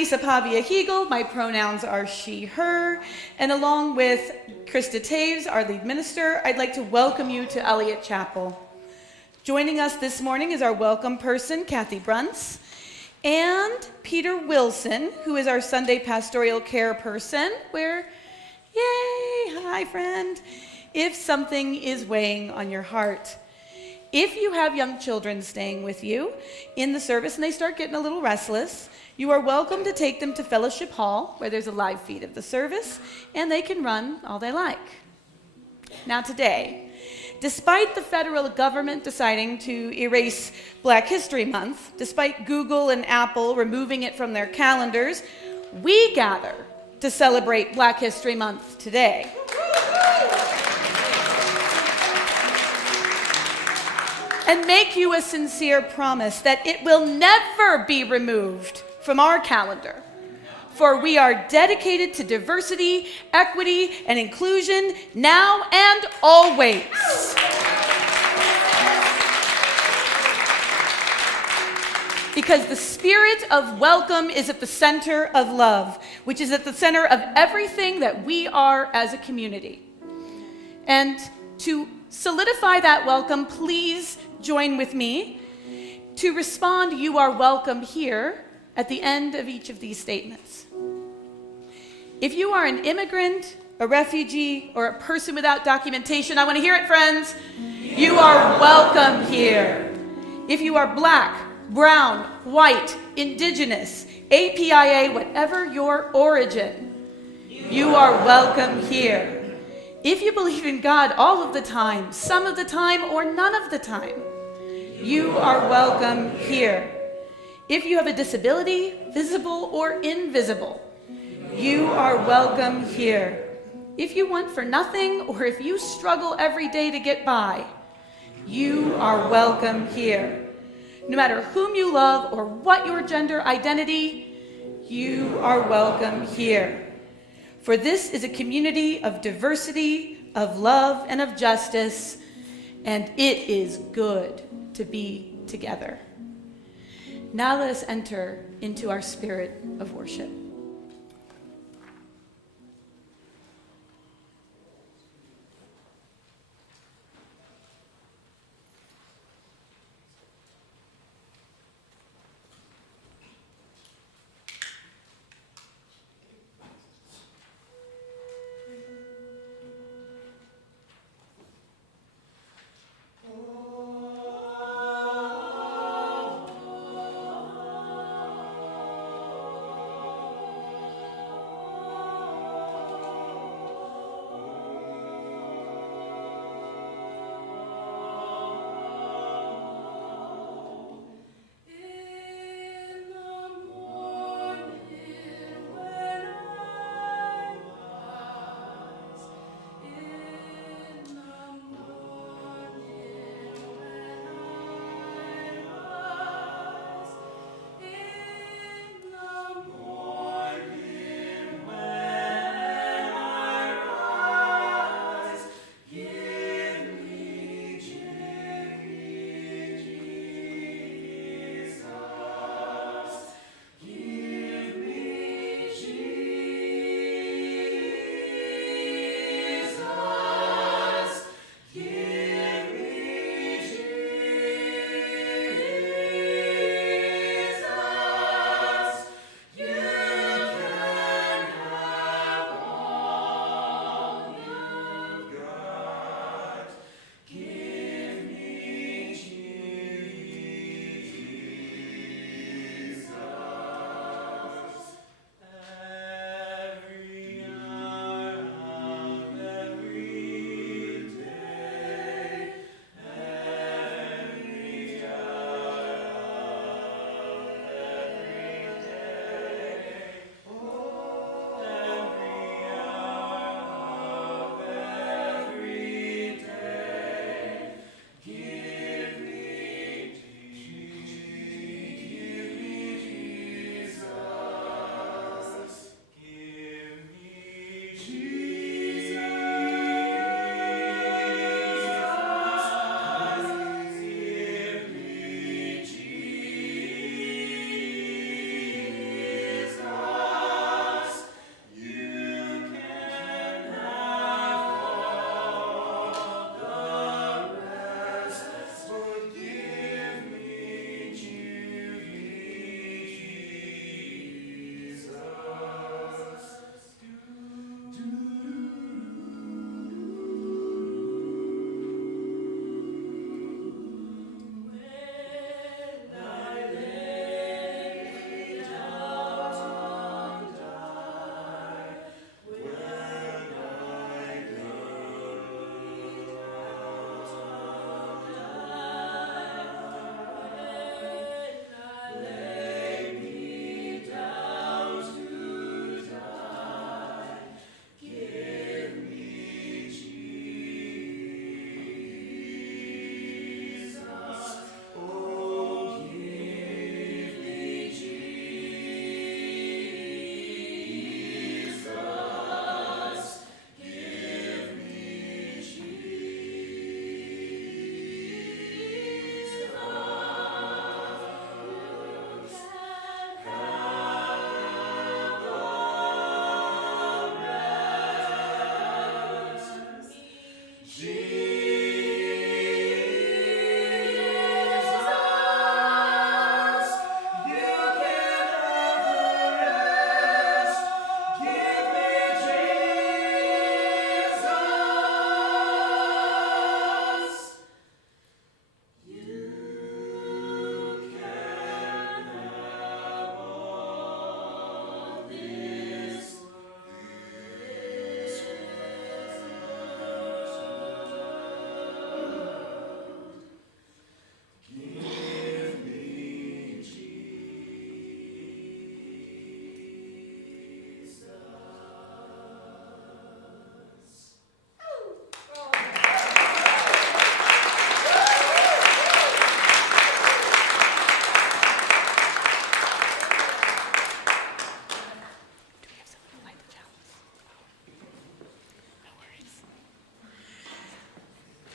Lisa Pavia Hegel. My pronouns are she, her. And along with Krista Taves, our lead minister, I'd like to welcome you to Eliot Chapel. Joining us this morning is our welcome person, Kathy Brunts, and Peter Wilson, who is our Sunday pastoral care person, where, yay, hi friend, if something is weighing on your heart. If you have young children staying with you in the service and they start getting a little restless, you are welcome to take them to Fellowship Hall, where there's a live feed of the service, and they can run all they like. Now today, despite the federal government deciding to erase Black History Month, despite Google and Apple removing it from their calendars, we gather to celebrate Black History Month today. And make you a sincere promise that it will never be removed from our calendar. For we are dedicated to diversity, equity, and inclusion now and always. Because the spirit of welcome is at the center of love, which is at the center of everything that we are as a community. And to solidify that welcome, please join with me to respond, "You are welcome here," at the end of each of these statements. If you are an immigrant, a refugee, or a person without documentation, I want to hear it, friends. You are welcome here. If you are Black, brown, white, indigenous, APIA, whatever your origin, you are welcome here. If you believe in God all of the time, some of the time, or none of the time, you are welcome here. If you have a disability, visible or invisible, you are welcome here. If you want for nothing, or if you struggle every day to get by, you are welcome here. No matter whom you love or what your gender identity, you are welcome here. For this is a community of diversity, of love, and of justice, and it is good to be together. Now let us enter into our spirit of worship.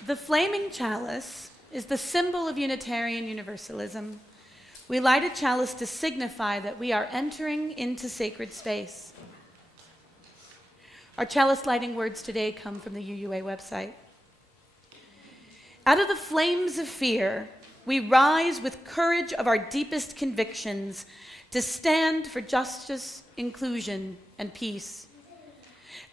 The flaming chalice is the symbol of Unitarian Universalism. We light a chalice to signify that we are entering into sacred space. Our chalice lighting words today come from the UUA website. Out of the flames of fear, we rise with courage of our deepest convictions to stand for justice, inclusion, and peace.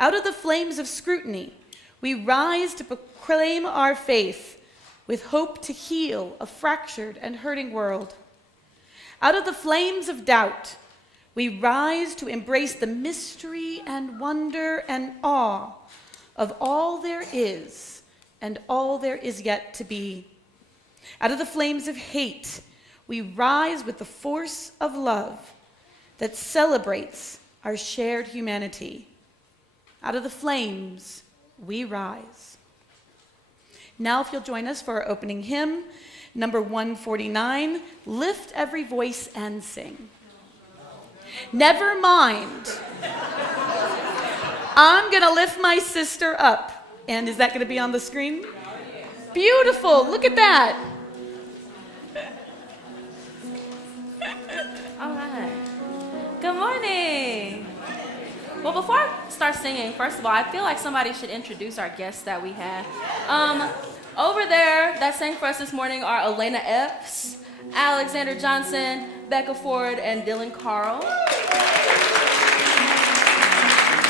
Out of the flames of scrutiny, we rise to proclaim our faith with hope to heal a fractured and hurting world. Out of the flames of doubt, we rise to embrace the mystery and wonder and awe of all there is and all there is yet to be. Out of the flames of hate, we rise with the force of love that celebrates our shared humanity. Out of the flames, we rise. Now, if you'll join us for our opening hymn, number 149, Lift Every Voice and Sing. Never mind. I'm going to lift my sister up. And is that going to be on the screen? Beautiful. Look at that. All right. Good morning. Well, before I start singing, first of all, I feel like somebody should introduce our guests that we have. Over there, that sang for us this morning are Elena Epps, Alexander Johnson, Becca Ford, and Dylan Carl.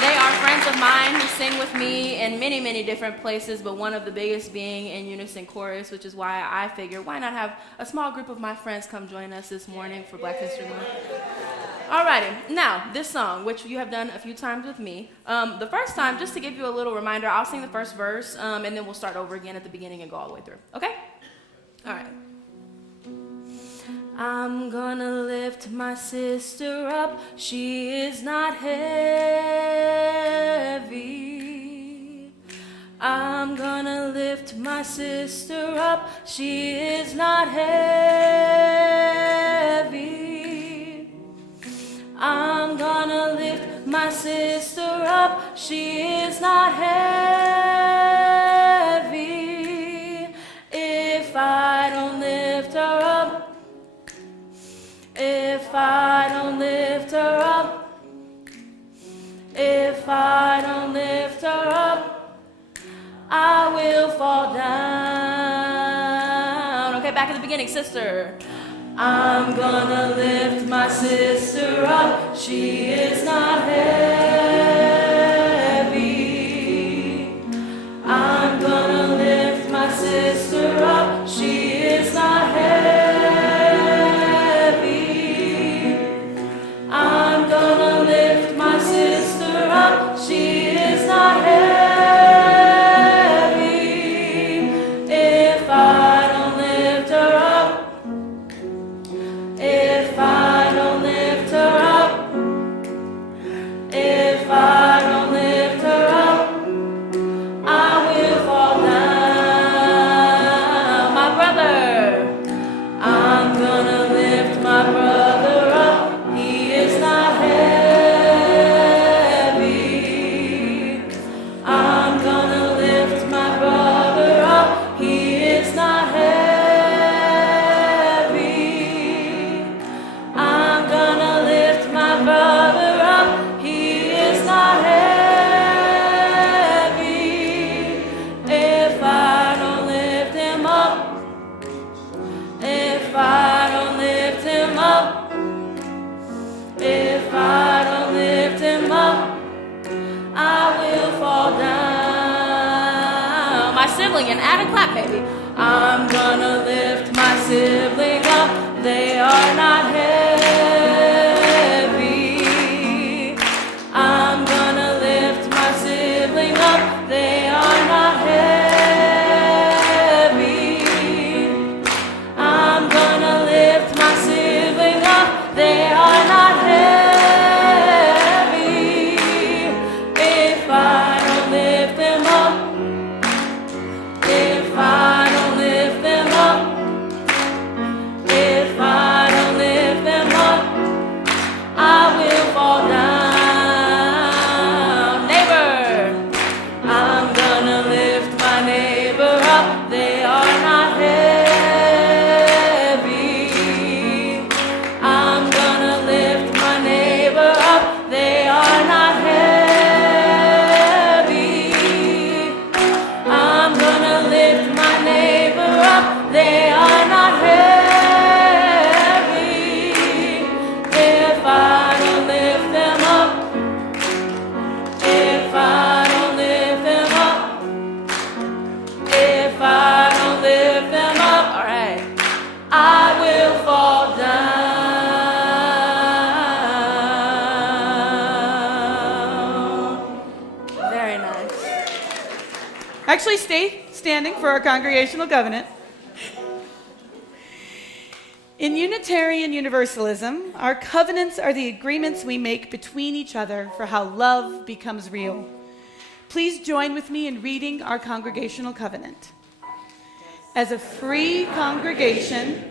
They are friends of mine who sing with me in many, many different places, but one of the biggest being in Unison Chorus, which is why I figured, why not have a small group of my friends come join us this morning for Black History Month. Alrighty, now this song, which you have done a few times with me. The first time, just to give you a little reminder, I'll sing the first verse, and then we'll start over again at the beginning and go all the way through. Okay? All right. I'm gonna lift my sister up. She is not heavy. I'm gonna lift my sister up. She is not heavy. I'm gonna lift my sister up. She is not heavy. If I don't lift her up, if I don't lift her up, if I don't lift her up, I will fall down. Okay, back at the beginning, sister. I'm gonna lift my sister up. She is not heavy. I'm gonna lift my sister up. She is not heavy. I'm gonna lift my sister up. She is not heavy. If I don't lift her up, if I don't lift her up, if I don't lift her up, I will fall down. My brother, I'm gonna lift my brother up. He is not heavy. I'm gonna lift my brother up. He is not heavy. I'm gonna lift my brother up. He is not heavy. If I don't lift him up, if I don't lift him up, if I don't lift him up, I will fall down. My sibling, and add a clap, baby. I'm gonna lift my sibling up. They are not heavy. I'm gonna lift my sibling up. They are not heavy. I'm gonna lift my sibling up. They are not heavy. If I don't lift them up, if I don't lift them up, if I don't lift them Actually, stay standing for our congregational covenant. In Unitarian Universalism, our covenants are the agreements we make between each other for how love becomes real. Please join with me in reading our congregational covenant. As a free congregation,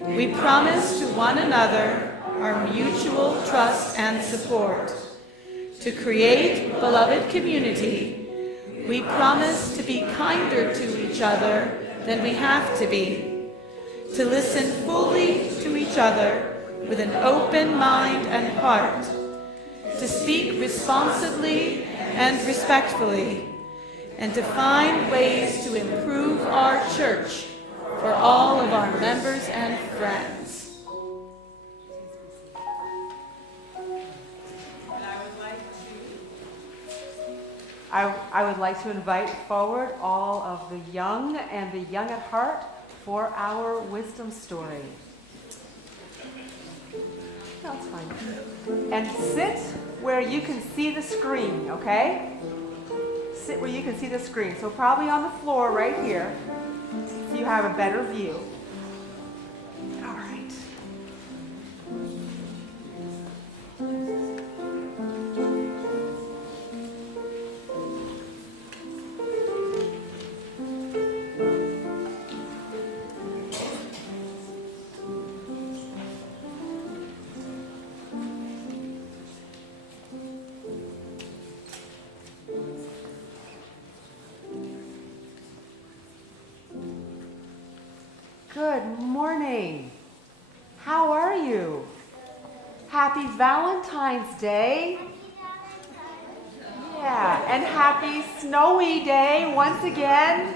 we promise to one another our mutual trust and support. To create beloved community, we promise to be kinder to each other than we have to be. To listen fully to each other with an open mind and heart, to speak responsibly and respectfully, and to find ways to improve our church for all of our members and friends. I would like to invite forward all of the young and the young at heart for our wisdom story. No, it's fine. And sit where you can see the screen, okay? Sit where you can see the screen. So probably on the floor right here, so you have a better view. All right. Good morning. How are you? Happy Valentine's Day. Yeah, and happy snowy day once again.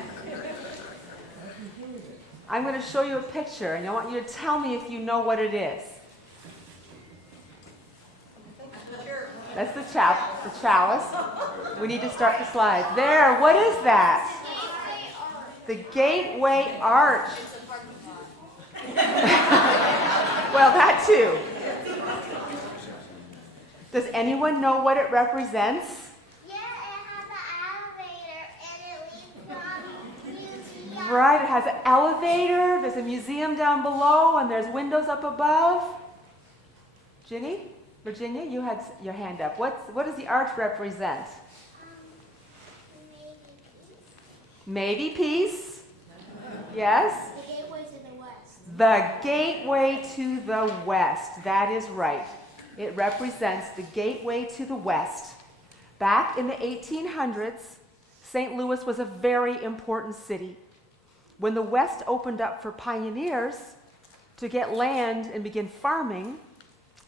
I'm going to show you a picture, and I want you to tell me if you know what it is. That's the chalice. We need to start the slide. There, what is that? The Gateway Arch. Well, that too. Does anyone know what it represents? Yeah, it has an elevator and it leads from the museum. Right, it has an elevator, there's a museum down below, and there's windows up above. Ginny? Virginia, you had your hand up. What does the arch represent? Maybe Maybe peace. Yes? the gateway to the west. The gateway to the west. That is right. It represents the gateway to the west. Back in the 1800s, St. Louis was a very important city. When the west opened up for pioneers to get land and begin farming,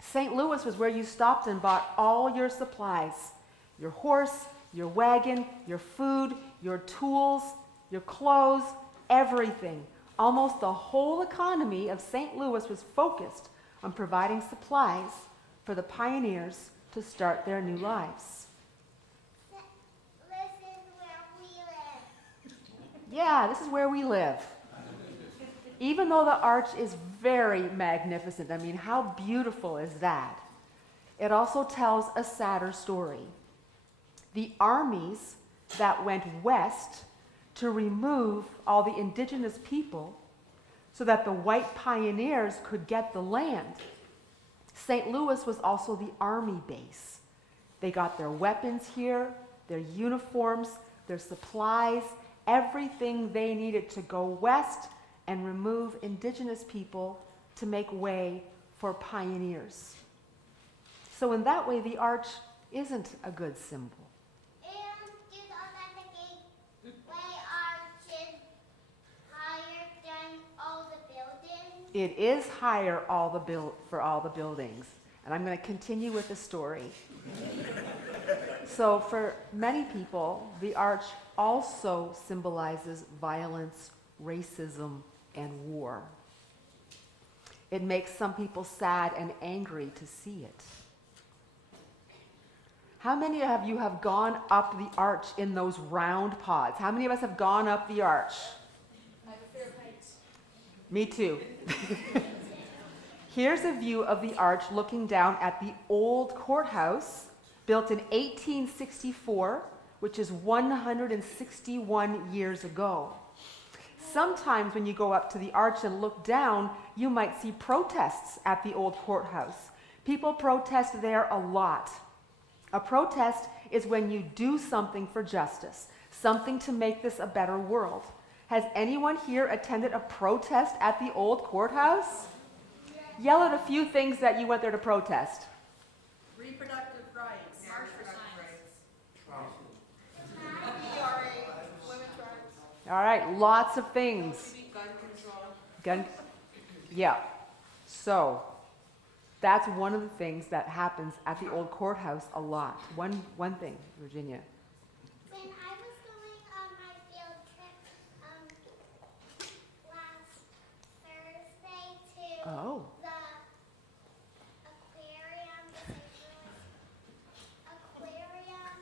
St. Louis was where you stopped and bought all your supplies. Your horse, your wagon, your food, your tools, your clothes, everything. Almost the whole economy of St. Louis was focused on providing supplies for the pioneers to start their new lives. This is where we live. Yeah, this is where we live. Even though the arch is very magnificent, I mean, how beautiful is that? It also tells a sadder story. The armies that went west to remove all the indigenous people so that the white pioneers could get the land. St. Louis was also the army base. They got their weapons here, their uniforms, their supplies, everything they needed to go west and remove indigenous people to make way for pioneers. So in that way, the arch isn't a good symbol. And you know that the gateway arch is higher than all the buildings. It is higher for all the buildings. And I'm going to continue with the story. So for many people, the arch also symbolizes violence, racism, and war. It makes some people sad and angry to see it. How many of you have gone up the arch in those round pods? How many of us have gone up the arch? I have a fear of heights. Me too. Here's a view of the arch looking down at the old courthouse built in 1864, which is 161 years ago. Sometimes when you go up to the arch and look down, you might see protests at the old courthouse. People protest there a lot. A protest is when you do something for justice, something to make this a better world. Has anyone here attended a protest at the old courthouse? Yell out a few things that you went there to protest. Reproductive rights. March for science. Women's rights. All right, lots of things. Gun control. Gun, yeah. So that's one of the things that happens at the old courthouse a lot. One thing, Virginia. When I was going on my field trip last Thursday to Oh. the aquarium, the St. Louis aquarium,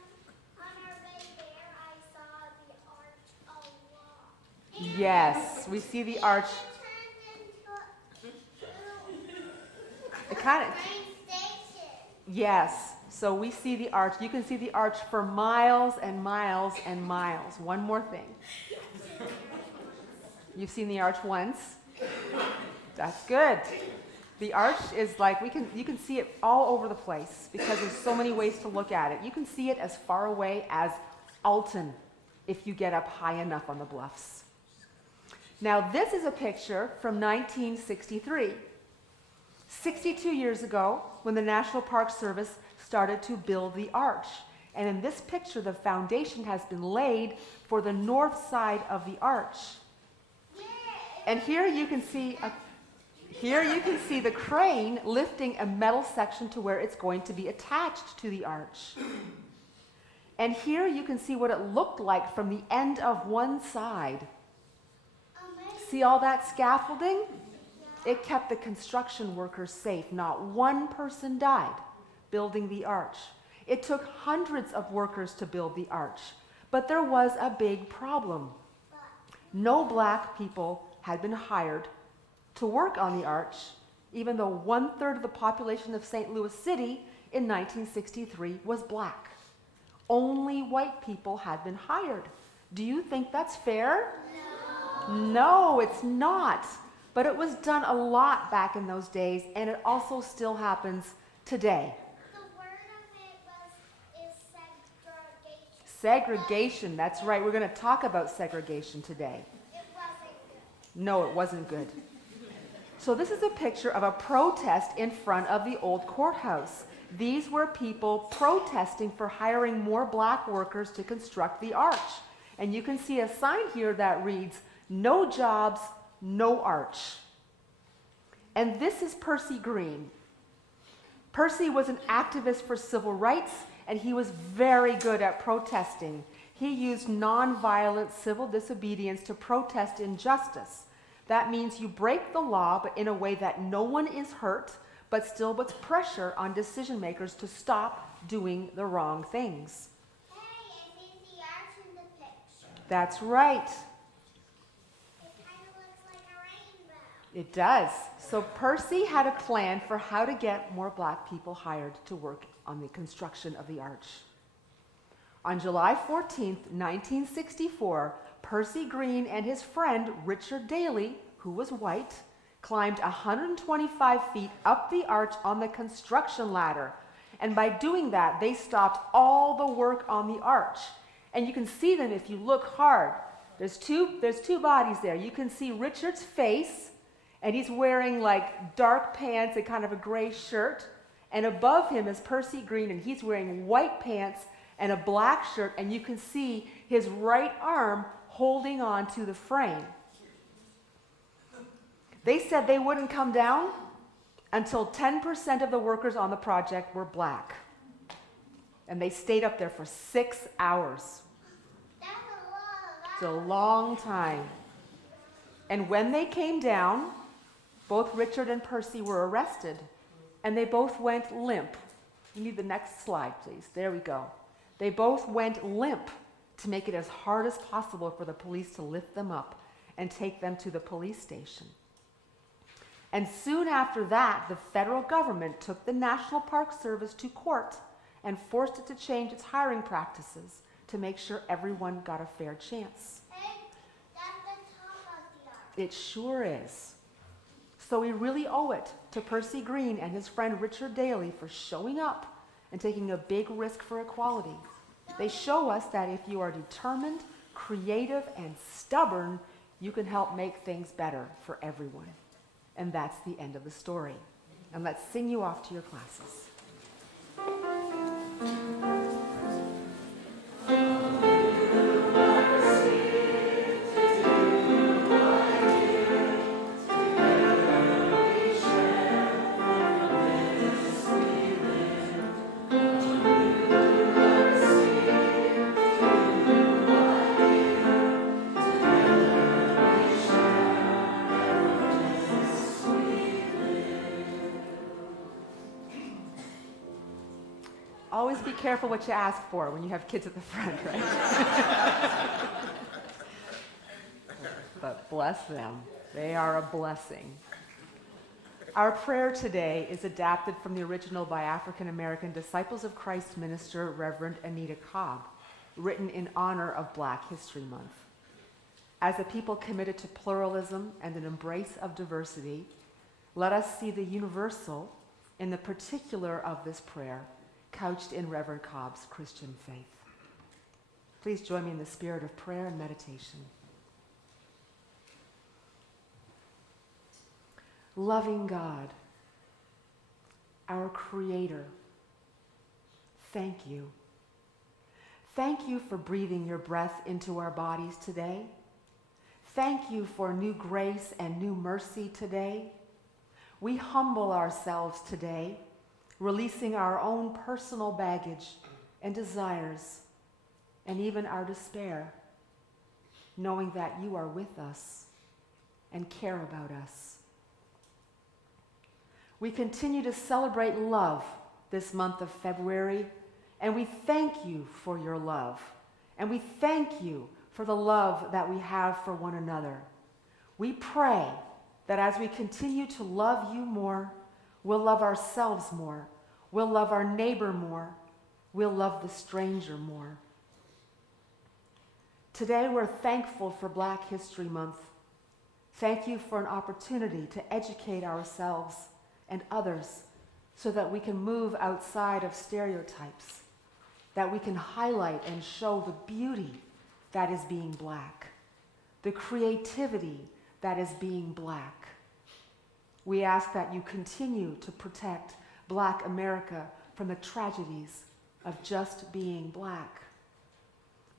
on our way there, I saw the arch a lot. And Yes, we see the arch. it turned into a It kind of, train station. yes. So we see the arch. You can see the arch for miles and miles and miles. One more thing. You've seen the arch once. That's good. The arch is like you can see it all over the place because there's so many ways to look at it. You can see it as far away as Alton if you get up high enough on the bluffs. Now this is a picture from 1963. 62 years ago, when the National Park Service started to build the arch. And in this picture, the foundation has been laid for the north side of the arch. And here you can see the crane lifting a metal section to where it's going to be attached to the arch. And here you can see what it looked like from the end of one side. See all that scaffolding? It kept the construction workers safe. Not one person died building the arch. It took hundreds of workers to build the arch, but there was a big problem. No black people had been hired to work on the arch, even though 1/3 of the population of St. Louis City in 1963 was black. Only white people had been hired. Do you think that's fair? No, it's not. But it was done a lot back in those days, and it also still happens today. The word of it is segregation. Segregation, that's right. We're going to talk about segregation today. It wasn't good. No, it wasn't good. So this is a picture of a protest in front of the old courthouse. These were people protesting for hiring more black workers to construct the arch. And you can see a sign here that reads, "No jobs, no arch." And this is Percy Green. Percy was an activist for civil rights, and he was very good at protesting. He used nonviolent civil disobedience to protest injustice. That means you break the law, but in a way that no one is hurt, but still puts pressure on decision makers to stop doing the wrong things. Hey, I think the arch in the picture. That's right. It kind of looks like a rainbow. It does. So Percy had a plan for how to get more black people hired to work on the construction of the arch. On July 14th, 1964, Percy Green and his friend Richard Daley, who was white, climbed 125 feet up the arch on the construction ladder. And by doing that, they stopped all the work on the arch. And you can see them if you look hard. There's two bodies there. You can see Richard's face, and he's wearing like dark pants and kind of a gray shirt. And above him is Percy Green, and he's wearing white pants and a black shirt, and you can see his right arm holding on to the frame. They said they wouldn't come down until 10% of the workers on the project were black. And they stayed up there for 6 hours. That's a lot. It's a long time. And when they came down, both Richard and Percy were arrested, and they both went limp. You need the next slide, please. There we go. They both went limp to make it as hard as possible for the police to lift them up and take them to the police station. And soon after that, the federal government took the National Park Service to court and forced it to change its hiring practices to make sure everyone got a fair chance. Hey, that's the top of the ark. It sure is. So we really owe it to Percy Green and his friend Richard Daley for showing up and taking a big risk for equality. They show us that if you are determined, creative, and stubborn, you can help make things better for everyone. And that's the end of the story. And let's sing you off to your classes. Always be careful what you ask for when you have kids at the front, right? But bless them. They are a blessing. Our prayer today is adapted from the original by African American Disciples of Christ minister Reverend Anita Cobb, written in honor of Black History Month. As a people committed to pluralism and an embrace of diversity, let us see the universal in the particular of this prayer, couched in Reverend Cobb's Christian faith. Please join me in the spirit of prayer and meditation. Loving God, our Creator, thank you. Thank you for breathing your breath into our bodies today. Thank you for new grace and new mercy today. We humble ourselves today, releasing our own personal baggage and desires, and even our despair, knowing that you are with us and care about us. We continue to celebrate love this month of February, and we thank you for your love, and we thank you for the love that we have for one another. We pray that as we continue to love you more, we'll love ourselves more, we'll love our neighbor more, we'll love the stranger more. Today we're thankful for Black History Month. Thank you for an opportunity to educate ourselves and others so that we can move outside of stereotypes, that we can highlight and show the beauty that is being Black, the creativity that is being Black. We ask that you continue to protect Black America from the tragedies of just being Black.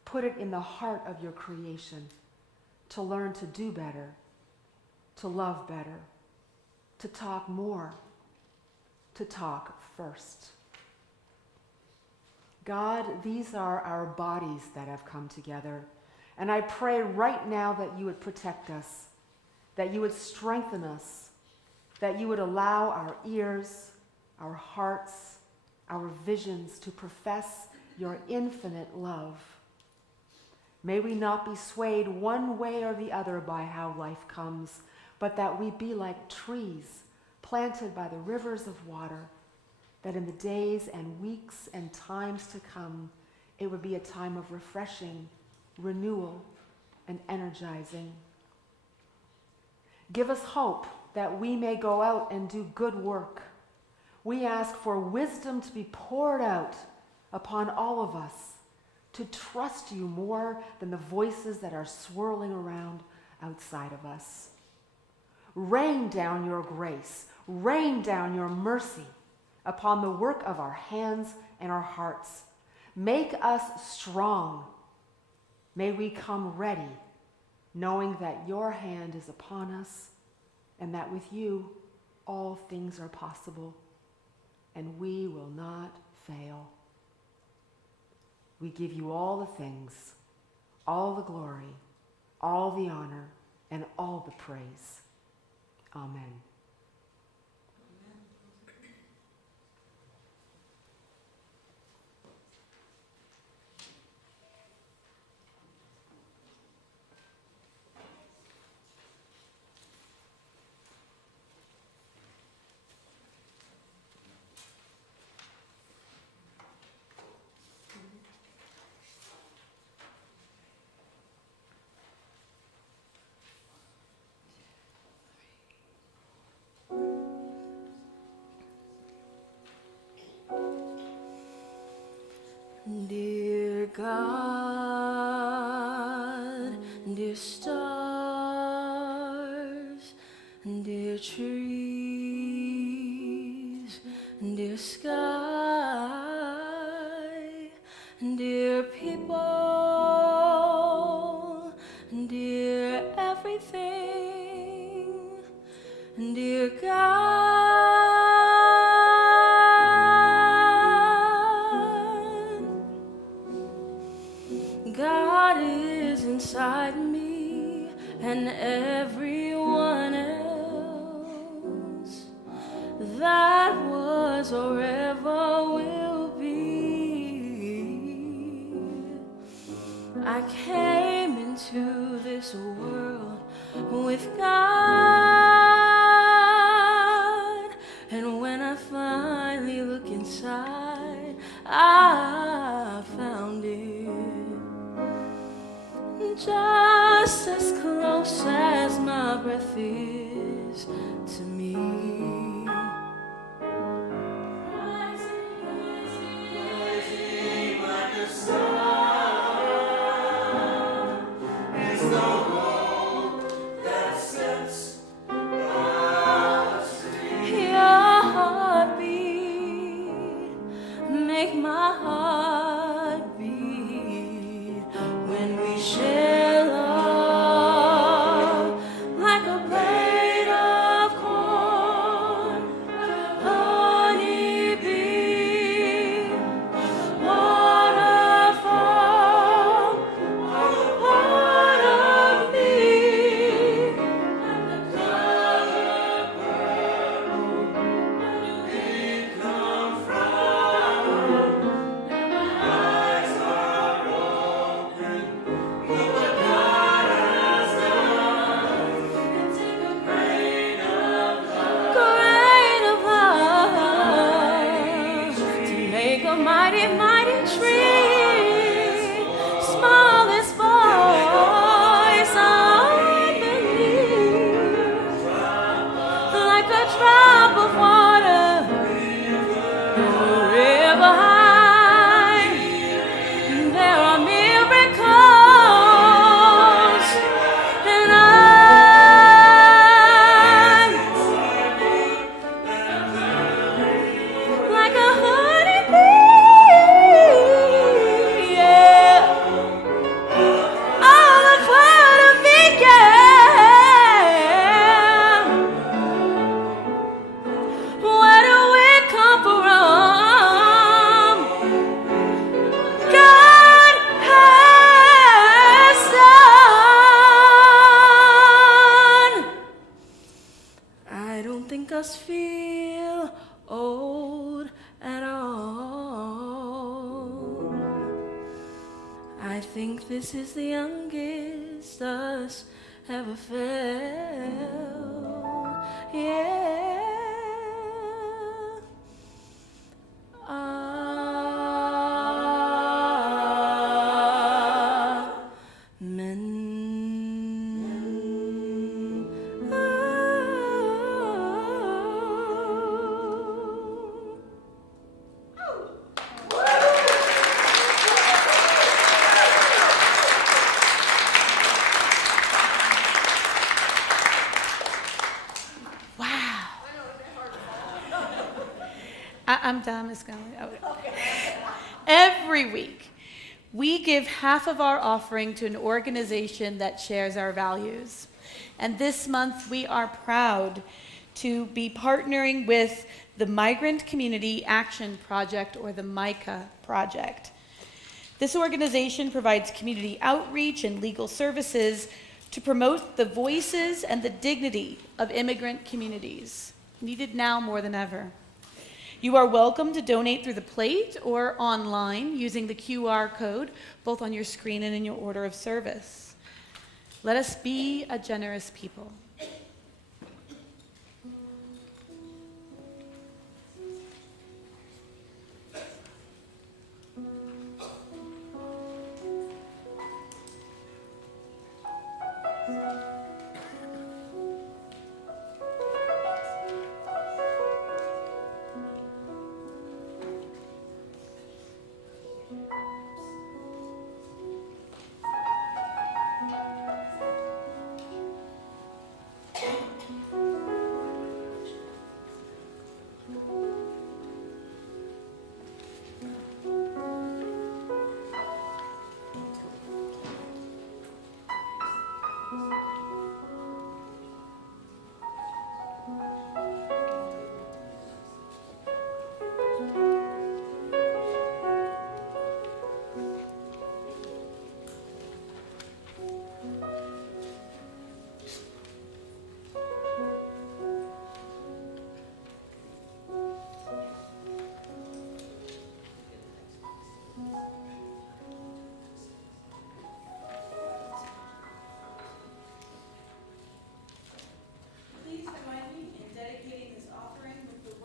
Put it in the heart of your creation to learn to do better, to love better, to talk more, to talk first. God, these are our bodies that have come together, and I pray right now that you would protect us, that you would strengthen us, that you would allow our ears, our hearts, our visions to profess your infinite love. May we not be swayed one way or the other by how life comes, but that we be like trees planted by the rivers of water, that in the days and weeks and times to come, it would be a time of refreshing, renewal, and energizing. Give us hope that we may go out and do good work. We ask for wisdom to be poured out upon all of us, to trust you more than the voices that are swirling around outside of us. Rain down your grace, rain down your mercy upon the work of our hands and our hearts. Make us strong. May we come ready, knowing that your hand is upon us and that with you all things are possible and we will not fail. We give you all the things, all the glory, all the honor, and all the praise. Amen. God, dear stars, dear trees, dear sky, dear people, dear everything, dear God. God is inside me and everyone else that was or ever will be. I came into this world with God, and when I finally look inside, I found it. Just as close as my breath is to me. Rising like a sun is the hope that sets us free. Your heartbeat make my heart beat when we share love like a blade of corn, honeybee, waterfall, part of me, like the color purple, where do we come from? And my eyes are open. Look what God has done, and take a grain of love to make a mighty, mighty tree. Smallest voice I believe, like a drop of water in the river high. There are miracles, and I'm like a honeybee, yeah. All the part of me, yeah. Where do we come from? God has done. I don't think us feel old at all. I think this is the youngest us ever felt. Yeah. Amen. Wow. I'm done, Miss Scully. Every week, we give half of our offering to an organization that shares our values. And this month, we are proud to be partnering with the Migrant Community Action Project, or the MICA project. This organization provides community outreach and legal services to promote the voices and the dignity of immigrant communities, needed now more than ever. You are welcome to donate through the plate or online using the QR code, both on your screen and in your order of service. Let us be a generous people.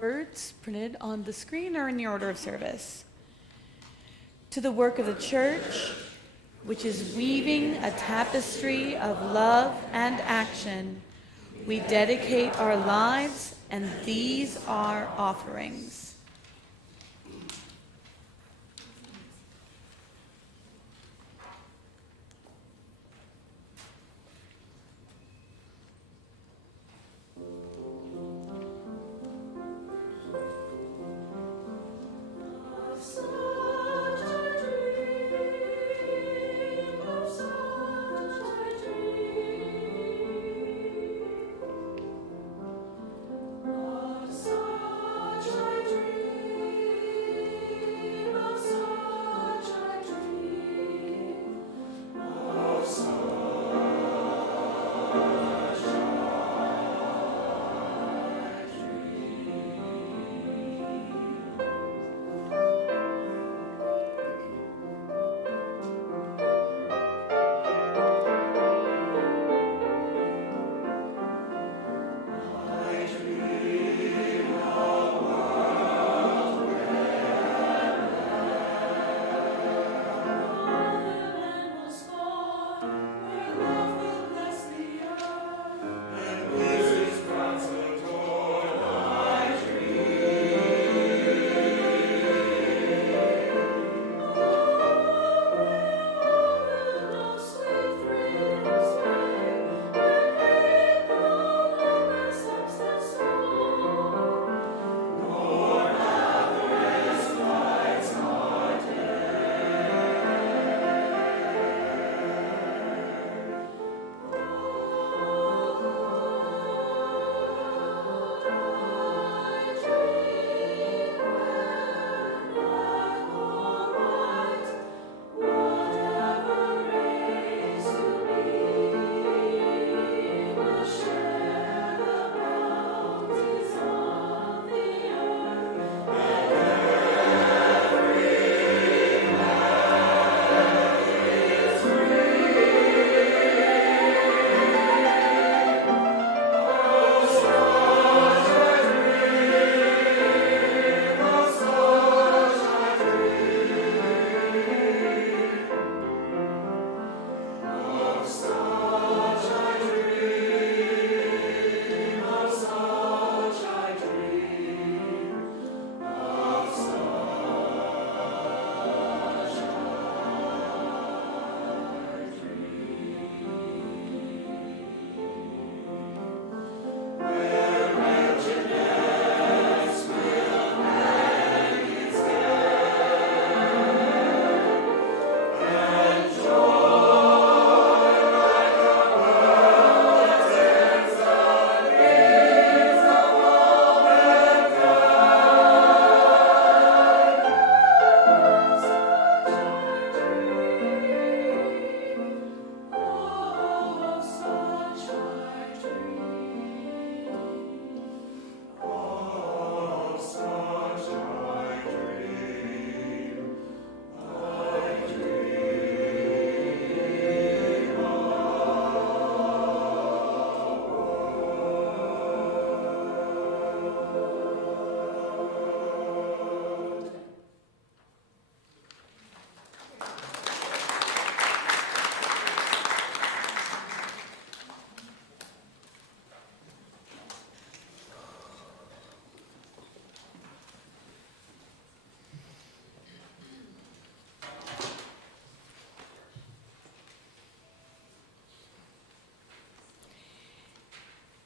Words printed on the screen or in the order of service. To the work of the church, which is weaving a tapestry of love and action, we dedicate our lives, and these are offerings.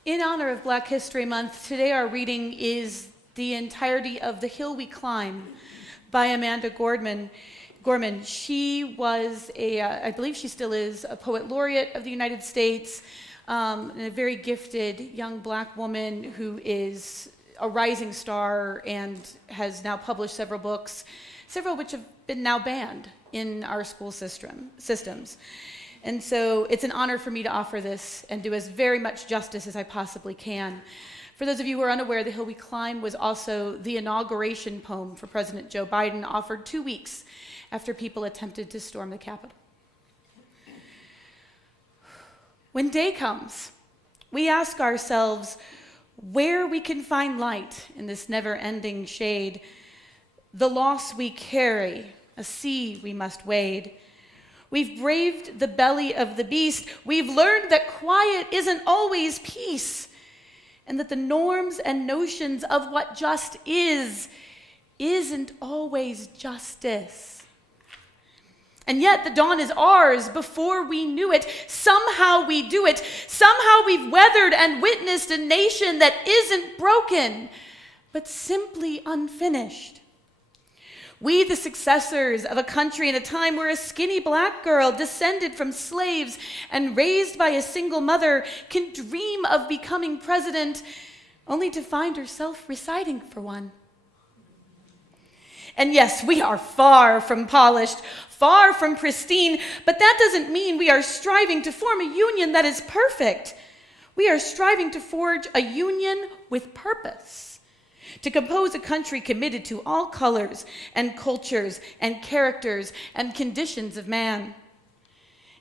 In honor of Black History Month, today our reading is the entirety of The Hill We Climb by Amanda Gorman. She was I believe she still is, a poet laureate of the United States, and a very gifted young Black woman who is a rising star and has now published several books, several which have been now banned in our school systems. And so it's an honor for me to offer this and do as very much justice as I possibly can. For those of you who are unaware, The Hill We Climb was also the inauguration poem for President Joe Biden, offered 2 weeks after people attempted to storm the Capitol. When day comes, we ask ourselves, where we can find light in this never-ending shade. The loss we carry, a sea we must wade. We've braved the belly of the beast. We've learned that quiet isn't always peace, and that the norms and notions of what just isn't always justice. And yet the dawn is ours before we knew it. Somehow we do it. Somehow we've weathered and witnessed a nation that isn't broken, but simply unfinished. We, the successors of a country in a time where a skinny black girl descended from slaves and raised by a single mother can dream of becoming president, only to find herself reciting for one. And yes, we are far from polished, far from pristine, but that doesn't mean we are striving to form a union that is perfect. We are striving to forge a union with purpose, to compose a country committed to all colors and cultures and characters and conditions of man.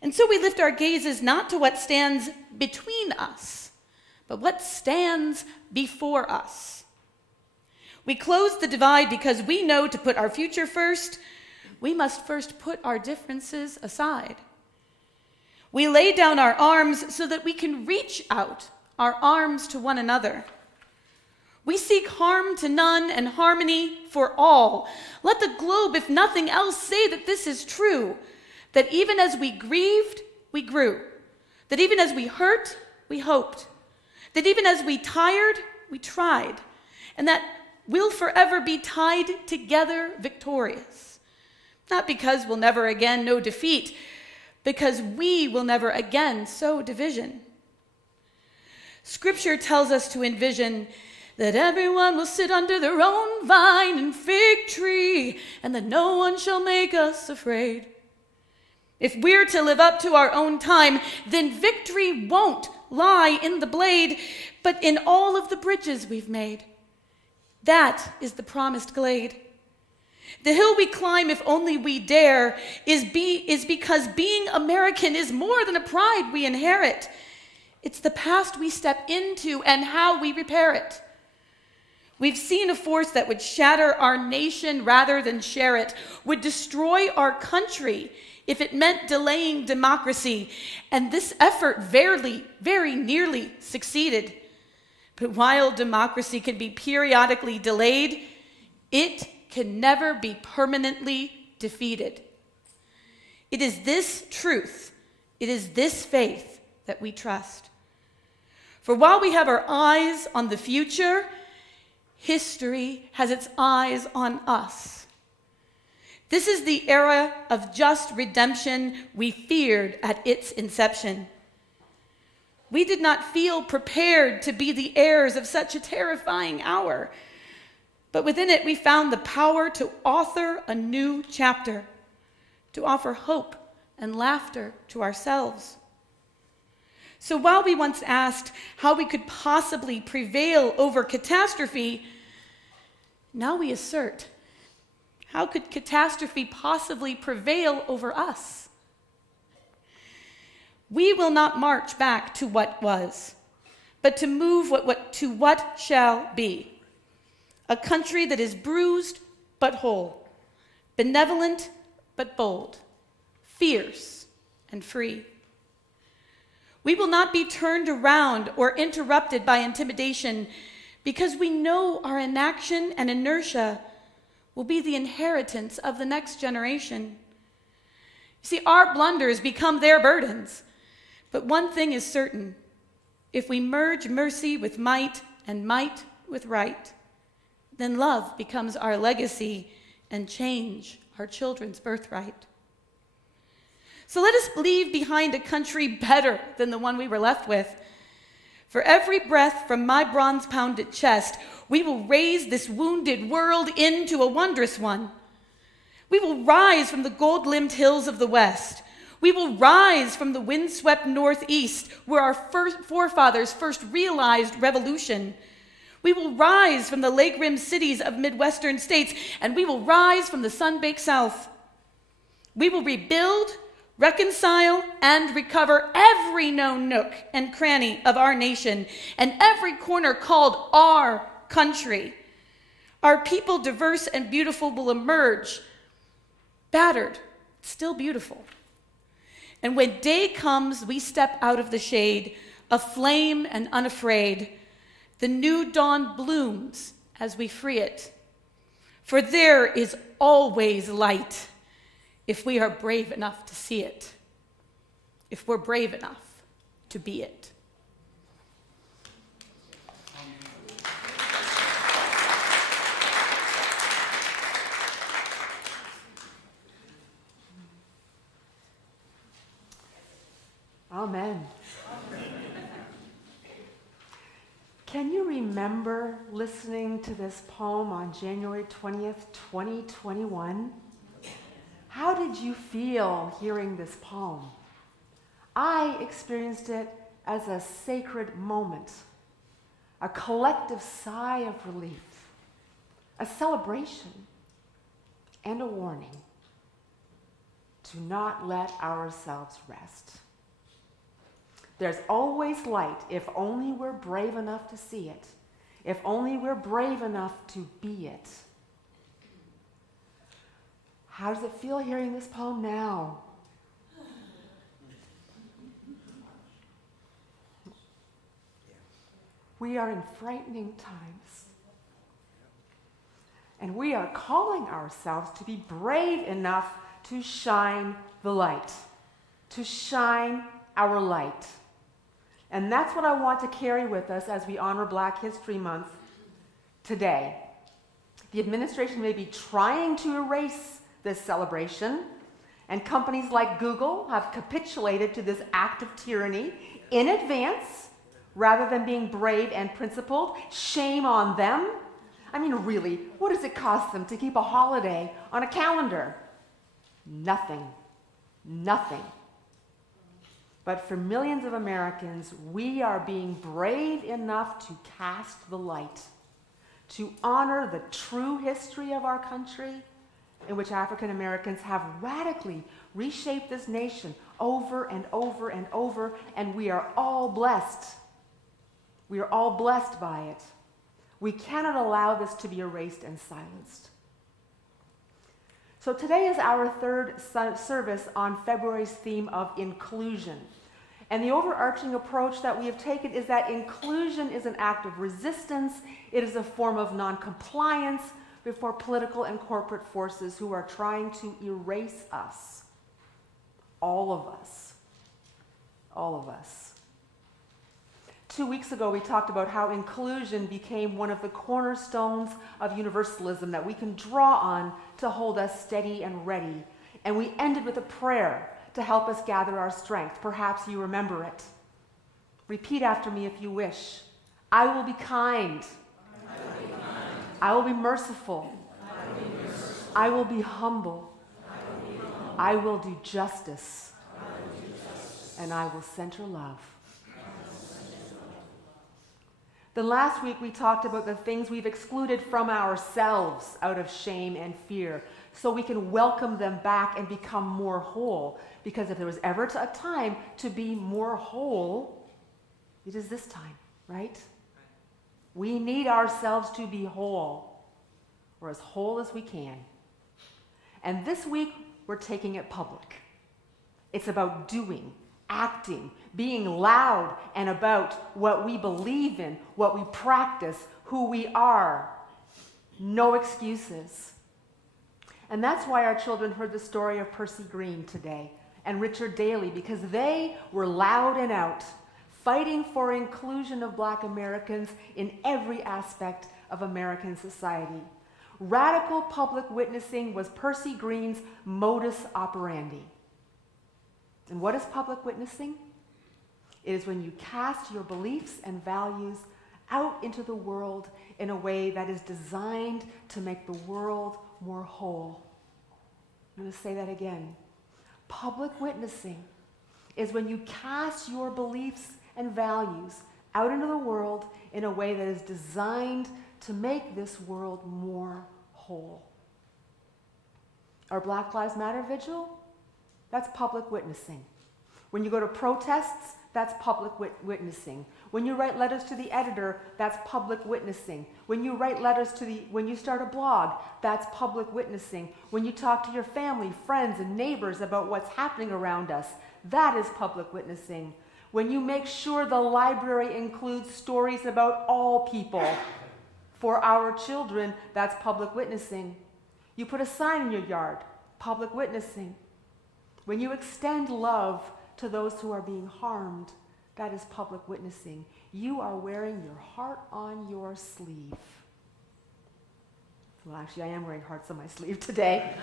And so we lift our gazes not to what stands between us, but what stands before us. We close the divide because we know to put our future first, we must first put our differences aside. We lay down our arms so that we can reach out our arms to one another. We seek harm to none and harmony for all. Let the globe, if nothing else, say that this is true, that even as we grieved, we grew, that even as we hurt, we hoped, that even as we tired, we tried, and that we'll forever be tied together victorious. Not because we'll never again know defeat, because we will never again sow division. Scripture tells us to envision that everyone will sit under their own vine and fig tree, and that no one shall make us afraid. If we're to live up to our own time, then victory won't lie in the blade, but in all of the bridges we've made. That is the promised glade. The hill we climb, if only we dare, is because being American is more than a pride we inherit. It's the past we step into and how we repair it. We've seen a force that would shatter our nation rather than share it, would destroy our country if it meant delaying democracy, and this effort very nearly succeeded. But while democracy can be periodically delayed, it can never be permanently defeated. It is this truth, it is this faith that we trust. For while we have our eyes on the future, history has its eyes on us. This is the era of just redemption we feared at its inception. We did not feel prepared to be the heirs of such a terrifying hour, but within it we found the power to author a new chapter, to offer hope and laughter to ourselves. So while we once asked how we could possibly prevail over catastrophe, now we assert, how could catastrophe possibly prevail over us? We will not march back to what was, but to move to what shall be. A country that is bruised but whole, benevolent but bold, fierce and free. We will not be turned around or interrupted by intimidation because we know our inaction and inertia will be the inheritance of the next generation. You see, our blunders become their burdens. But one thing is certain, if we merge mercy with might and might with right, then love becomes our legacy and change our children's birthright. So let us leave behind a country better than the one we were left with. For every breath from my bronze-pounded chest, we will raise this wounded world into a wondrous one. We will rise from the gold-limbed hills of the West. We will rise from the windswept Northeast, where our forefathers first realized revolution. We will rise from the lake-rimmed cities of Midwestern states, and we will rise from the sun-baked South. We will rebuild, reconcile and recover every known nook and cranny of our nation and every corner called our country. Our people, diverse and beautiful, will emerge, battered, still beautiful. And when day comes, we step out of the shade, aflame and unafraid. The new dawn blooms as we free it. For there is always light if we are brave enough to see it, if we're brave enough to be it. Amen. Can you remember listening to this poem on January 20th, 2021? How did you feel hearing this poem? I experienced it as a sacred moment, a collective sigh of relief, a celebration, and a warning to not let ourselves rest. There's always light if only we're brave enough to see it, if only we're brave enough to be it. How does it feel hearing this poem now? We are in frightening times. And we are calling ourselves to be brave enough to shine the light, to shine our light. And that's what I want to carry with us as we honor Black History Month today. The administration may be trying to erase this celebration, and companies like Google have capitulated to this act of tyranny in advance rather than being brave and principled. Shame on them. I mean, really, what does it cost them to keep a holiday on a calendar? Nothing. Nothing. But for millions of Americans, we are being brave enough to cast the light, to honor the true history of our country, in which African Americans have radically reshaped this nation over and over and over, and we are all blessed. We are all blessed by it. We cannot allow this to be erased and silenced. So today is our third service on February's theme of inclusion. And the overarching approach that we have taken is that inclusion is an act of resistance. It is a form of non-compliance before political and corporate forces who are trying to erase us. All of us. All of us. 2 weeks ago, we talked about how inclusion became one of the cornerstones of universalism that we can draw on to hold us steady and ready. And we ended with a prayer to help us gather our strength. Perhaps you remember it. Repeat after me if you wish. I will be kind. I will be merciful. I will be humble. I will do justice. And I will center love. Then last week we talked about the things we've excluded from ourselves out of shame and fear, so we can welcome them back and become more whole. Because if there was ever a time to be more whole, it is this time, right? We need ourselves to be whole, or as whole as we can. And this week, we're taking it public. It's about doing, acting, being loud and about what we believe in, what we practice, who we are. No excuses. And that's why our children heard the story of Percy Green today and Richard Daley, because they were loud and out, fighting for inclusion of Black Americans in every aspect of American society. Radical public witnessing was Percy Green's modus operandi. And what is public witnessing? It is when you cast your beliefs and values out into the world in a way that is designed to make the world more whole. I'm going to say that again. Public witnessing is when you cast your beliefs and values out into the world in a way that is designed to make this world more whole. Our Black Lives Matter vigil? That's public witnessing. When you go to protests, that's public witnessing. When you write letters to the editor, that's public witnessing. When you write letters when you start a blog, that's public witnessing. When you talk to your family, friends, and neighbors about what's happening around us, that is public witnessing. When you make sure the library includes stories about all people for our children, that's public witnessing. You put a sign in your yard, public witnessing. When you extend love to those who are being harmed, that is public witnessing. You are wearing your heart on your sleeve. Well, actually, I am wearing hearts on my sleeve today.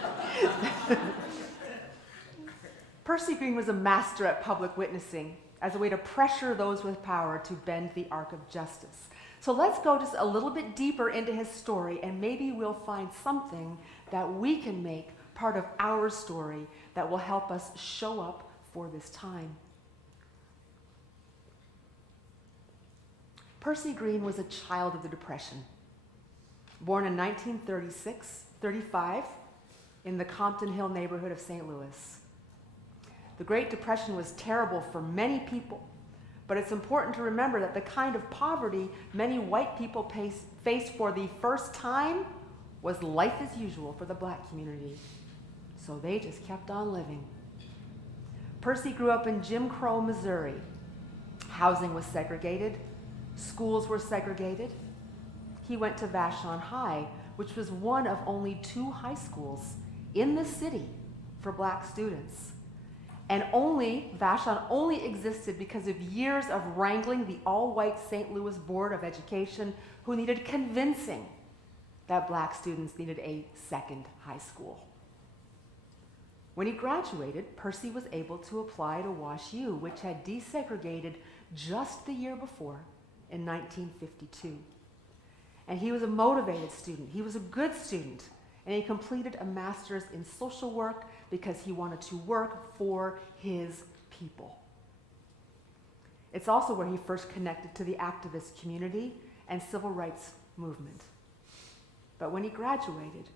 Percy Green was a master at public witnessing as a way to pressure those with power to bend the arc of justice. So let's go just a little bit deeper into his story, and maybe we'll find something that we can make part of our story that will help us show up for this time. Percy Green was a child of the Depression. Born in 1935 in the Compton Hill neighborhood of St. Louis. The Great Depression was terrible for many people, but it's important to remember that the kind of poverty many white people faced for the first time was life as usual for the black community. So they just kept on living. Percy grew up in Jim Crow, Missouri. Housing was segregated. Schools were segregated. He went to Vashon High, which was one of only 2 high schools in the city for black students. And Vashon only existed because of years of wrangling the all-white St. Louis Board of Education, who needed convincing that black students needed a second high school. When he graduated, Percy was able to apply to Wash U, which had desegregated just the year before in 1952. And he was a motivated student. He was a good student. And he completed a master's in social work because he wanted to work for his people. It's also where he first connected to the activist community and civil rights movement. But when he graduated,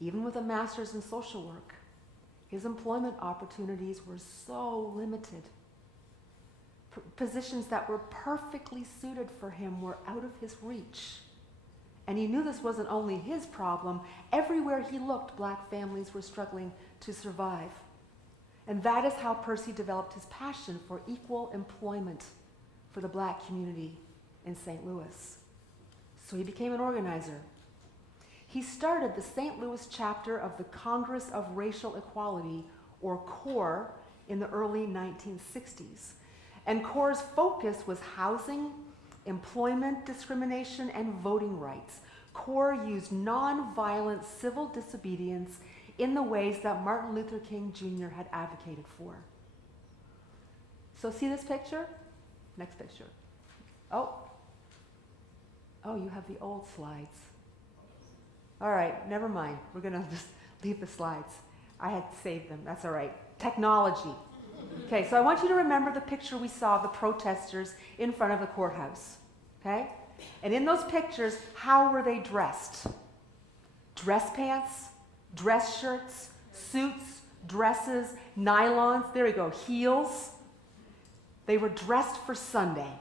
even with a master's in social work, his employment opportunities were so limited. Positions that were perfectly suited for him were out of his reach. And he knew this wasn't only his problem. Everywhere he looked, black families were struggling to survive. And that is how Percy developed his passion for equal employment for the black community in St. Louis. So he became an organizer. He started the St. Louis chapter of the Congress of Racial Equality, or CORE, in the early 1960s. And CORE's focus was housing, employment discrimination, and voting rights. CORE used nonviolent civil disobedience in the ways that Martin Luther King Jr. had advocated for. So see this picture? Next picture. Oh, you have the old slides. All right, never mind. We're going to just leave the slides. I had saved them. That's all right. Technology. Okay, so I want you to remember the picture we saw of the protesters in front of the courthouse. Okay? And in those pictures, how were they dressed? Dress pants, dress shirts, suits, dresses, nylons, there we go, heels. They were dressed for Sunday.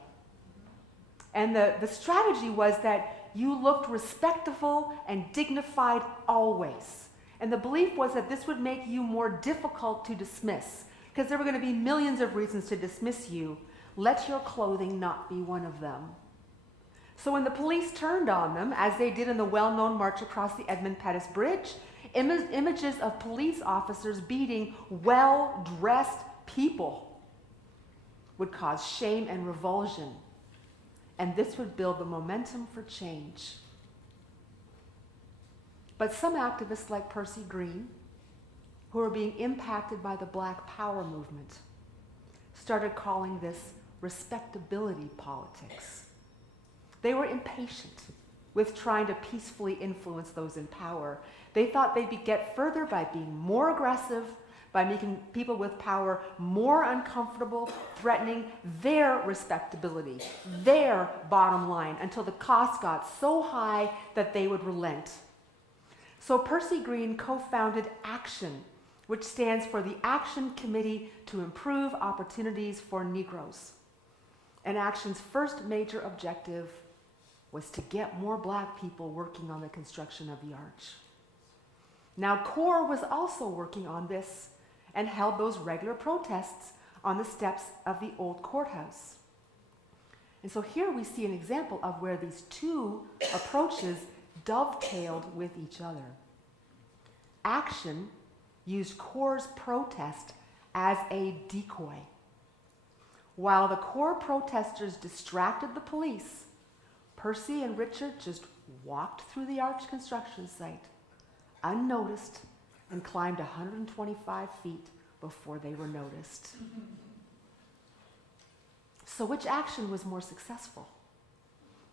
And the strategy was that you looked respectable and dignified always. And the belief was that this would make you more difficult to dismiss, because there were going to be millions of reasons to dismiss you. Let your clothing not be one of them. So when the police turned on them, as they did in the well-known march across the Edmund Pettus Bridge, images of police officers beating well-dressed people would cause shame and revulsion. And this would build the momentum for change. But some activists like Percy Green, who were being impacted by the Black Power movement, started calling this respectability politics. They were impatient with trying to peacefully influence those in power. They thought they'd get further by being more aggressive, by making people with power more uncomfortable, threatening their respectability, their bottom line, until the cost got so high that they would relent. So Percy Green co-founded Action, which stands for the Action Committee to Improve Opportunities for Negroes. And Action's first major objective was to get more black people working on the construction of the arch. Now, CORE was also working on this and held those regular protests on the steps of the old courthouse. And so here we see an example of where these two approaches dovetailed with each other. Action used CORE's protest as a decoy. While the CORE protesters distracted the police, Percy and Richard just walked through the arch construction site, unnoticed, and climbed 125 feet before they were noticed. So which action was more successful?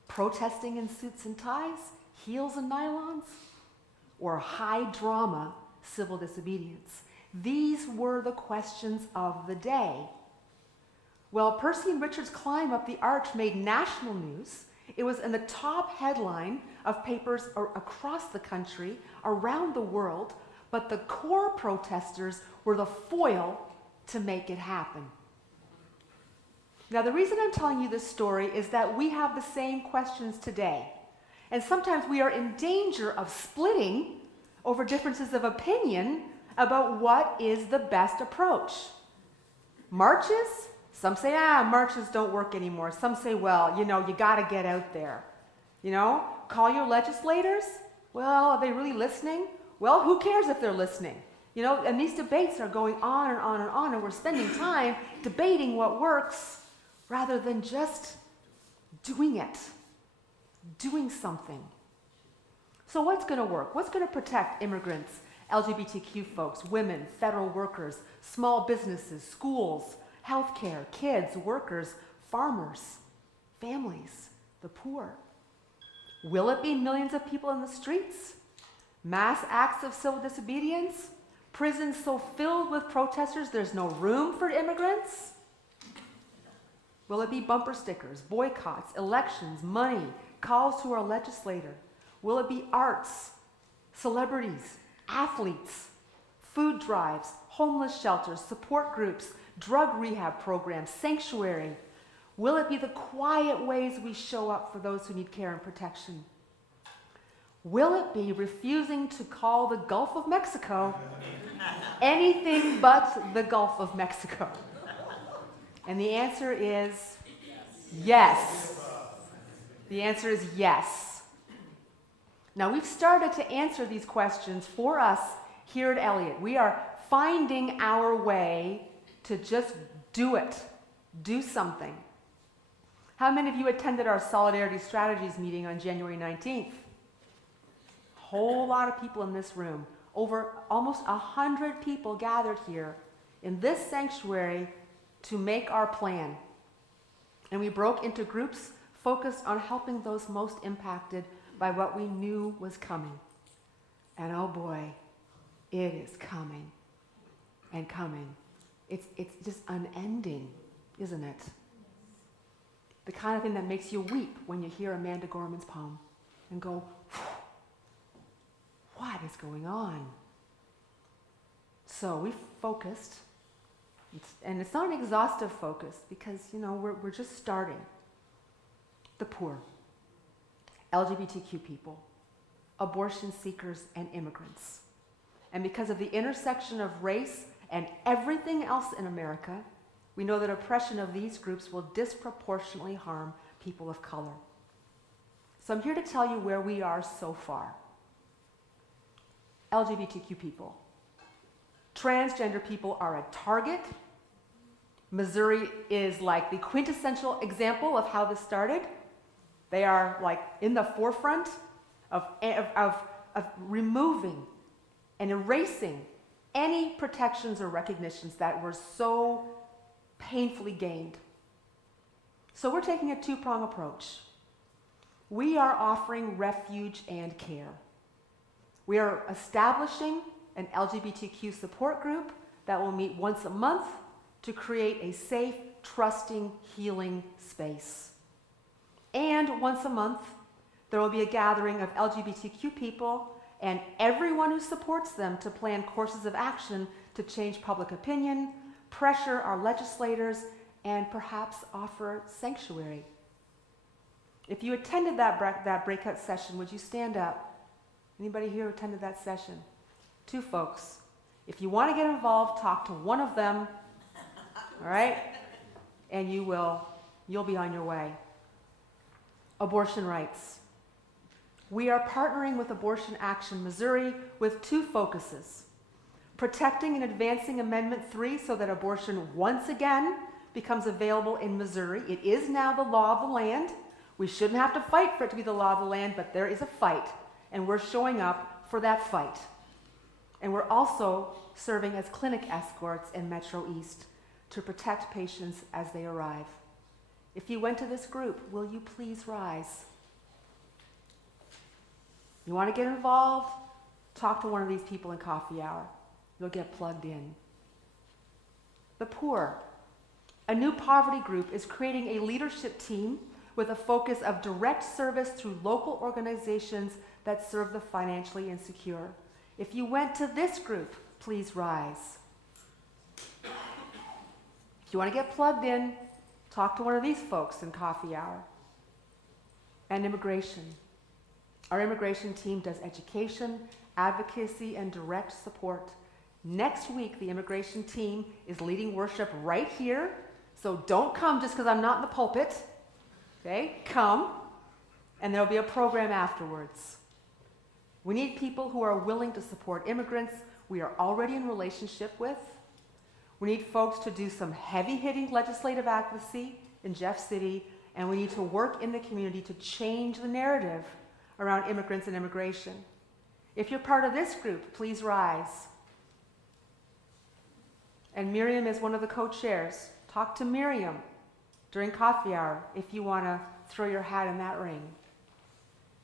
Protesting in suits and ties, heels and nylons, or high drama civil disobedience? These were the questions of the day. Well, Percy and Richard's climb up the arch made national news. It was in the top headline of papers across the country, around the world, but the CORE protesters were the foil to make it happen. Now, the reason I'm telling you this story is that we have the same questions today. And sometimes we are in danger of splitting over differences of opinion about what is the best approach. Marches? Some say, marches don't work anymore. Some say, well, you got to get out there. Call your legislators? Well, are they really listening? Well, who cares if they're listening? And these debates are going on and on and on, and we're spending time debating what works rather than just doing it, doing something. So what's going to work? What's going to protect immigrants, LGBTQ folks, women, federal workers, small businesses, schools, healthcare, kids, workers, farmers, families, the poor? Will it be millions of people in the streets? Mass acts of civil disobedience? Prisons so filled with protesters there's no room for immigrants? Will it be bumper stickers, boycotts, elections, money, calls to our legislator? Will it be arts, celebrities, athletes, food drives, homeless shelters, support groups, drug rehab programs, sanctuary? Will it be the quiet ways we show up for those who need care and protection? Will it be refusing to call the Gulf of Mexico anything but the Gulf of Mexico? And the answer is yes. The answer is yes. Now, we've started to answer these questions for us here at Eliot. We are finding our way to just do it, do something. How many of you attended our Solidarity Strategies meeting on January 19th? A whole lot of people in this room. Over almost 100 people gathered here in this sanctuary to make our plan. And we broke into groups focused on helping those most impacted by what we knew was coming. And oh boy, it is coming and coming. It's just unending, isn't it? The kind of thing that makes you weep when you hear Amanda Gorman's poem and go, what is going on? So we focused, and it's not an exhaustive focus because, we're just starting. The poor, LGBTQ people, abortion seekers, and immigrants. And because of the intersection of race and everything else in America, we know that oppression of these groups will disproportionately harm people of color. So I'm here to tell you where we are so far. LGBTQ people. Transgender people are a target. Missouri is like the quintessential example of how this started. They are like in the forefront of removing and erasing any protections or recognitions that were so painfully gained. So we're taking a two-prong approach. We are offering refuge and care. We are establishing an LGBTQ support group that will meet once a month to create a safe, trusting, healing space. And once a month, there will be a gathering of LGBTQ people and everyone who supports them to plan courses of action to change public opinion, pressure our legislators, and perhaps offer sanctuary. If you attended that breakout session, would you stand up? Anybody here who attended that session? 2 folks. If you want to get involved, talk to one of them, all right? And you'll be on your way. Abortion rights. We are partnering with Abortion Action Missouri with 2 focuses. Protecting and advancing Amendment 3 so that abortion once again becomes available in Missouri. It is now the law of the land. We shouldn't have to fight for it to be the law of the land, but there is a fight, and we're showing up for that fight. And we're also serving as clinic escorts in Metro East to protect patients as they arrive. If you went to this group, will you please rise? You want to get involved? Talk to one of these people in coffee hour. You'll get plugged in. The poor. A new poverty group is creating a leadership team with a focus of direct service through local organizations that serve the financially insecure. If you went to this group, please rise. If you want to get plugged in, talk to one of these folks in coffee hour. And immigration. Our immigration team does education, advocacy, and direct support. Next week, the immigration team is leading worship right here. So don't come just because I'm not in the pulpit. Okay? Come. And there'll be a program afterwards. We need people who are willing to support immigrants we are already in relationship with. We need folks to do some heavy-hitting legislative advocacy in Jeff City, and we need to work in the community to change the narrative around immigrants and immigration. If you're part of this group, please rise. And Miriam is one of the co-chairs. Talk to Miriam during coffee hour if you want to throw your hat in that ring.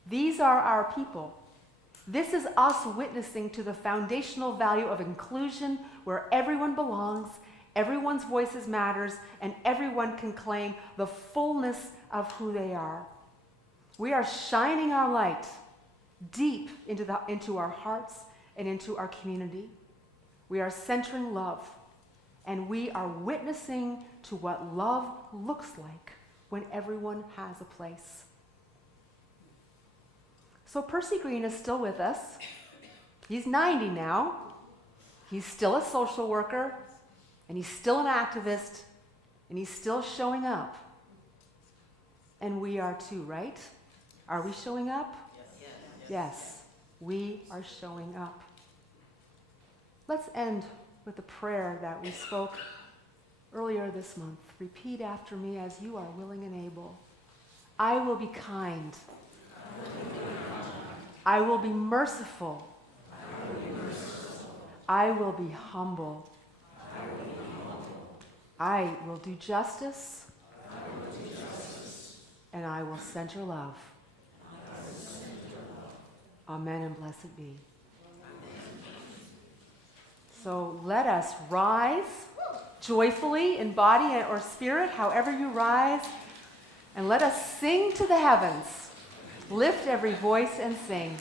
These are our people. This is us witnessing to the foundational value of inclusion where everyone belongs, everyone's voices matters, and everyone can claim the fullness of who they are. We are shining our light deep into our hearts and into our community. We are centering love, and we are witnessing to what love looks like when everyone has a place. So Percy Green is still with us. He's 90 now. He's still a social worker, and he's still an activist, and he's still showing up. And we are too, right? Are we showing up? Yes. Yes, we are showing up. Let's end with a prayer that we spoke earlier this month. Repeat after me as you are willing and able. I will be kind. I will be merciful. I will be humble. I will do justice. And I will center love. Amen and blessed be. So let us rise joyfully in body or spirit, however you rise, and let us sing to the heavens. Lift every voice and sing.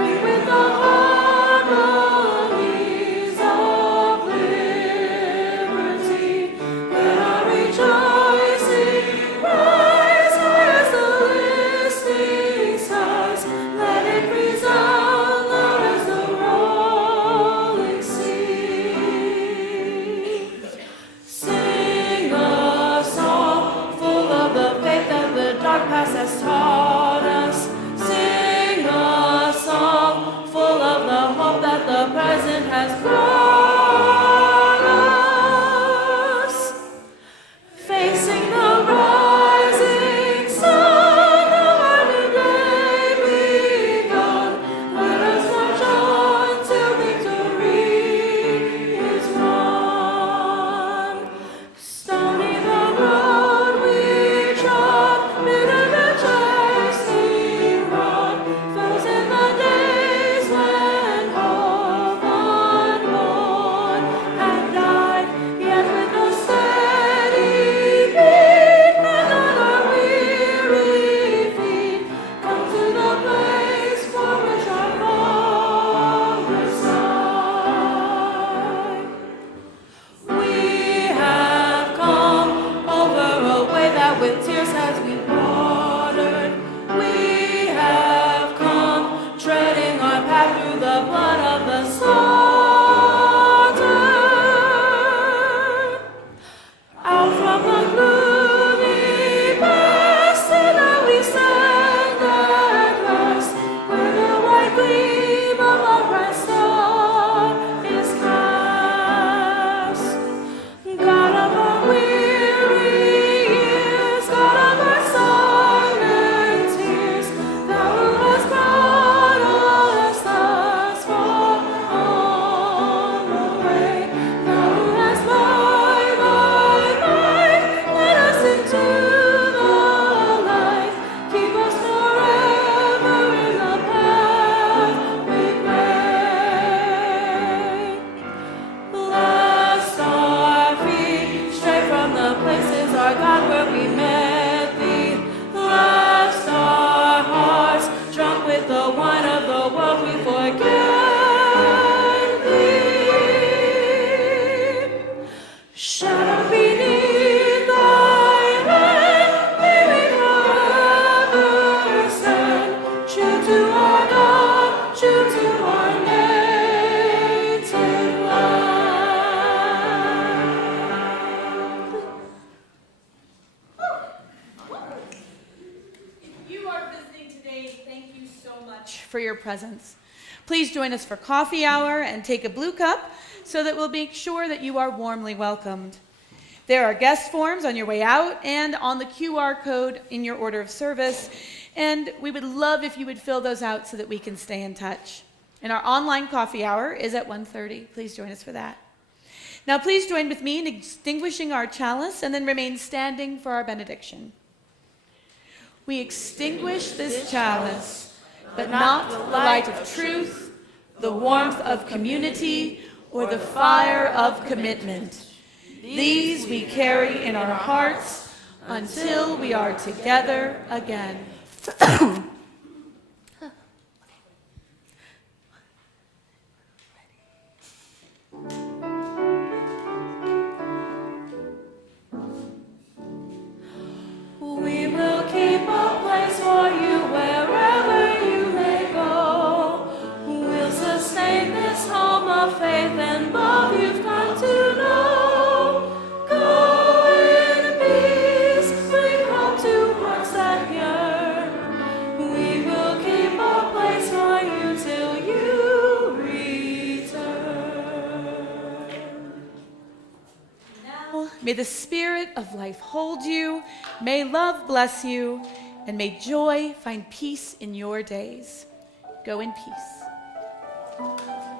With the harmony. Brigade, thank you so much for your presence. Please join us for coffee hour and take a blue cup so that we'll make sure that you are warmly welcomed. There are guest forms on your way out and on the QR code in your order of service, and we would love if you would fill those out so that we can stay in touch. And our online coffee hour is at 1:30. Please join us for that. Now please join with me in extinguishing our chalice and then remain standing for our benediction. We extinguish this chalice, but not the light of truth, the warmth of community, or the fire of commitment. These we carry in our hearts until we are together again. We will keep a place for you wherever you may go. We'll sustain this home of faith and love you've come to know. Go in peace, bring hope to hearts that yearn. We will keep a place for you till you return. Now, may the Spirit of life hold you, may love bless you, and may joy find peace in your days. Go in peace.